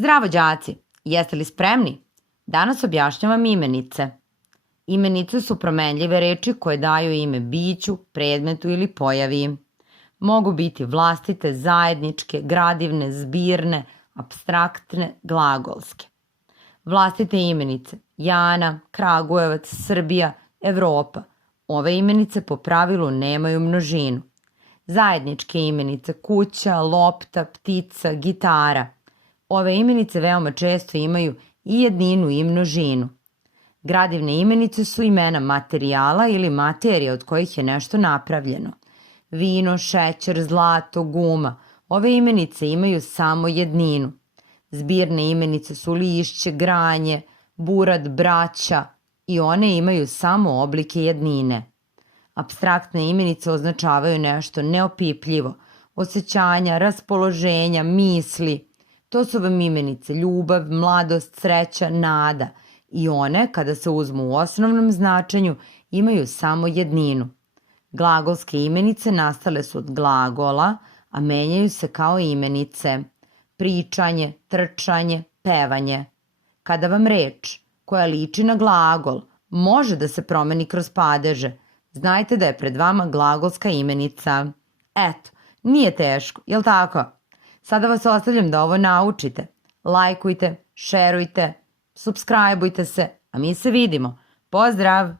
Zdravo đaci, jeste li spremni? Danas objašnjavam imenice. Imenice su promenljive reči koje daju ime biću, predmetu ili pojavi. Mogu biti vlastite, zajedničke, gradivne, zbirne, apstraktne, glagolske. Vlastite imenice: Jana, Kragujevac, Srbija, Evropa. Ove imenice po pravilu nemaju množinu. Zajedničke imenice: kuća, lopta, ptica, gitara. Ove imenice veoma često imaju i jedninu i množinu. Gradivne imenice su imena materijala ili materija od kojih je nešto napravljeno. Vino, šećer, zlato, guma. Ove imenice imaju samo jedninu. Zbirne imenice su lišće, granje, burat, braća i one imaju samo oblike jednine. Apstraktne imenice označavaju nešto neopipljivo, osjećanja, raspoloženja, misli. To su vam imenice ljubav, mladost, sreća, nada i one, kada se uzmu u osnovnom značenju, imaju samo jedninu. Glagolske imenice nastale su od glagola, a menjaju se kao imenice: pričanje, trčanje, pevanje. Kada vam reč koja liči na glagol može da se promeni kroz padeže, znajte da je pred vama glagolska imenica. Eto, nije teško, jel tako? Sada vas ostavljam da ovo naučite. Lajkujte, šerujte, supscribeujte se, a mi se vidimo. Pozdrav!